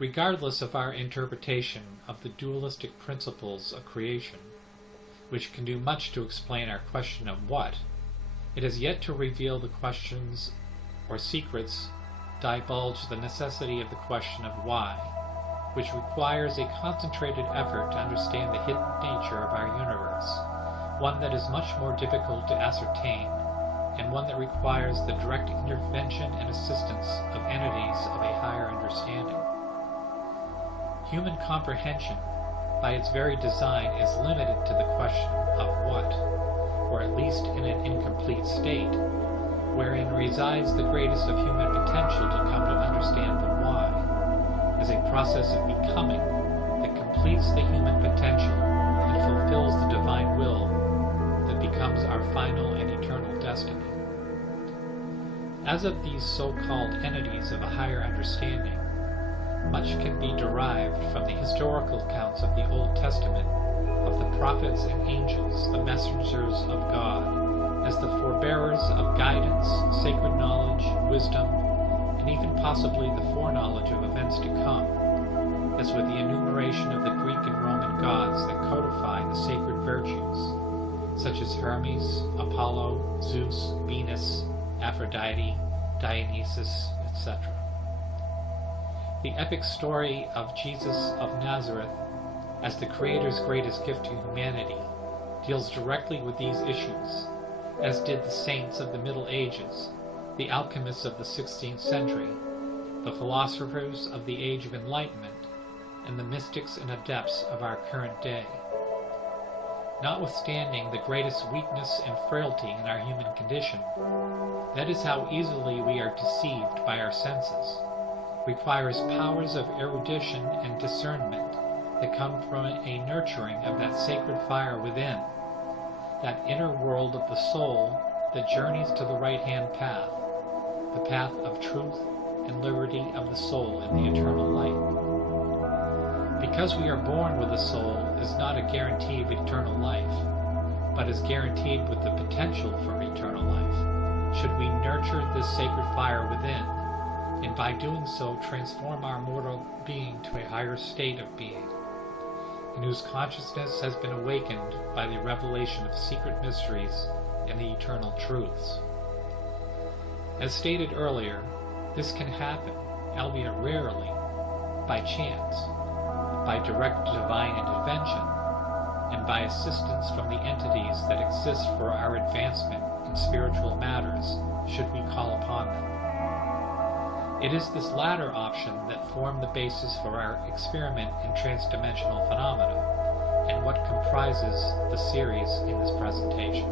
Regardless of our interpretation of the dualistic principles of creation, which can do much to explain our question of what, it has yet to reveal the questions or secrets divulge the necessity of the question of why, which requires a concentrated effort to understand the hidden nature of our universe, one that is much more difficult to ascertain, and one that requires the direct intervention and assistance of entities of a higher understanding. Human comprehension, by its very design, is limited to the question of what, or at least in an incomplete state, wherein resides the greatest of human potential to come to understand the why, as a process of becoming that completes the human potential and fulfills the divine will that becomes our final and eternal destiny. As of these so-called entities of a higher understanding, much can be derived from the historical accounts of the Old Testament of the prophets and angels, the messengers of God, as the forebearers of guidance, sacred knowledge, wisdom, and even possibly the foreknowledge of events to come, as with the enumeration of the Greek and Roman gods that codify the sacred virtues, such as Hermes, Apollo, Zeus, Venus, Aphrodite, Dionysus, etc. The epic story of Jesus of Nazareth as the Creator's greatest gift to humanity deals directly with these issues, as did the saints of the Middle Ages, the alchemists of the 16th century, the philosophers of the Age of Enlightenment, and the mystics and adepts of our current day. Notwithstanding the greatest weakness and frailty in our human condition, that is how easily we are deceived by our senses, requires powers of erudition and discernment that come from a nurturing of that sacred fire within, that inner world of the soul that journeys to the right-hand path, the path of truth and liberty of the soul in the eternal light. Because we are born with a soul is not a guarantee of eternal life, but is guaranteed with the potential for eternal life, should we nurture this sacred fire within, and by doing so transform our mortal being to a higher state of being, in whose consciousness has been awakened by the revelation of secret mysteries and the eternal truths. As stated earlier, this can happen, albeit rarely, by chance, by direct divine intervention, and by assistance from the entities that exist for our advancement in spiritual matters, should we call upon them. It is this latter option that formed the basis for our experiment in transdimensional phenomena, and what comprises the series in this presentation.